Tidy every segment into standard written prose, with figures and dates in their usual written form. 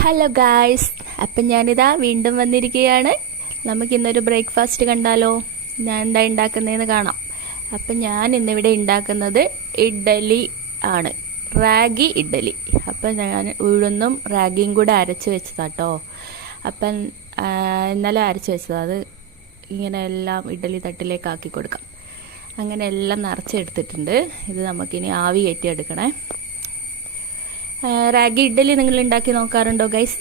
Hello guys, അപ്പം ഞാനിതാ വീണ്ടും വന്നിരിക്കുകയാണ്. നമുക്കിന്നൊരു ബ്രേക്ക്ഫാസ്റ്റ് കണ്ടാലോ? ഞാൻ എന്താ ഉണ്ടാക്കുന്നതെന്ന് കാണാം. അപ്പം ഞാൻ ഇന്നിവിടെ ഉണ്ടാക്കുന്നത് ഇഡ്ഡലി ആണ്, റാഗി ഇഡ്ഡലി. അപ്പം ഞാൻ ഉഴുന്നും റാഗിയും കൂടെ അരച്ച് വെച്ചതാട്ടോ. അപ്പം ഇന്നലെ അരച്ച് വെച്ചതാണ്. അത് ഇങ്ങനെ എല്ലാം ഇഡ്ഡലി തട്ടിലേക്ക് ആക്കി കൊടുക്കാം. അങ്ങനെ എല്ലാം നിറച്ചെടുത്തിട്ടുണ്ട്. ഇത് നമുക്കിനി ആവി കയറ്റിയെടുക്കണേ. റാഗി ഇഡ്ഡലി നിങ്ങൾ ഉണ്ടാക്കി നോക്കാറുണ്ടോ ഗൈസ്?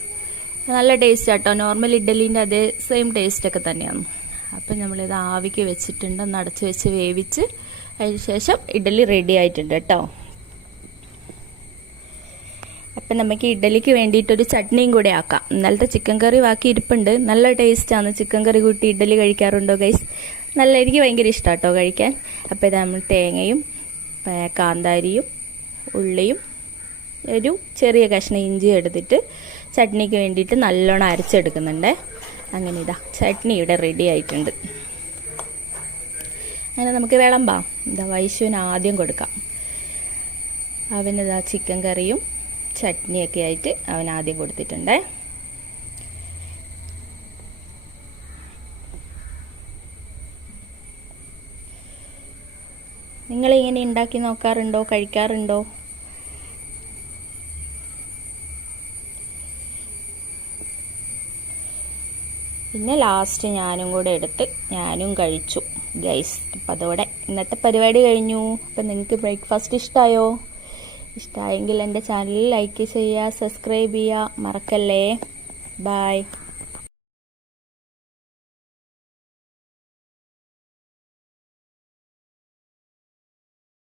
നല്ല ടേസ്റ്റ് ആട്ടോ. നോർമൽ ഇഡ്ഡലീൻ്റെ അതേ സെയിം ടേസ്റ്റൊക്കെ തന്നെയാണ്. അപ്പം നമ്മളിത് ആവിക്ക് വെച്ചിട്ടുണ്ട്, ഒന്ന് അടച്ച് വെച്ച് വേവിച്ച് അതിന് ശേഷം ഇഡ്ഡലി റെഡി ആയിട്ടുണ്ട് കേട്ടോ. അപ്പം നമുക്ക് ഇഡ്ഡലിക്ക് വേണ്ടിയിട്ടൊരു ചട്നിയും കൂടെ ആക്കാം. ഇന്നലത്തെ ചിക്കൻ കറി ബാക്കി ഇരിപ്പുണ്ട്. നല്ല ടേസ്റ്റാണ്. ചിക്കൻ കറി കൂട്ടി ഇഡ്ഡലി കഴിക്കാറുണ്ടോ ഗൈസ്? എനിക്ക് ഭയങ്കര ഇഷ്ടമാട്ടോ കഴിക്കാൻ. അപ്പോൾ ഇത് നമ്മൾ തേങ്ങയും കാന്താരിയും ഉള്ളിയും ഒരു ചെറിയ കഷ്ണം ഇഞ്ചി എടുത്തിട്ട് ചട്നിക്ക് വേണ്ടിയിട്ട് നല്ലോണം അരച്ചെടുക്കുന്നുണ്ട്. അങ്ങനെ ഇതാ ചട്നി ഇവിടെ റെഡി ആയിട്ടുണ്ട്. അങ്ങനെ നമുക്ക് വിളമ്പാം. ഇതാ വൈശുവിന് ആദ്യം കൊടുക്കാം. അവനിതാ ചിക്കൻ കറിയും ചട്നിയൊക്കെ ആയിട്ട് അവൻ ആദ്യം കൊടുത്തിട്ടുണ്ട്. നിങ്ങളിങ്ങനെ ഉണ്ടാക്കി നോക്കാറുണ്ടോ, കഴിക്കാറുണ്ടോ? പിന്നെ ലാസ്റ്റ് ഞാനും കൂടെ എടുത്ത് ഞാനും കഴിച്ചു ഗൈസ്. അപ്പം അതോടെ ഇന്നത്തെ പരിപാടി കഴിഞ്ഞു. അപ്പം നിങ്ങൾക്ക് ബ്രേക്ക്ഫാസ്റ്റ് ഇഷ്ടമായോ? ഇഷ്ടമായെങ്കിൽ എൻ്റെ ചാനൽ ലൈക്ക് ചെയ്യുക, സബ്സ്ക്രൈബ് ചെയ്യുക മറക്കല്ലേ. ബൈ.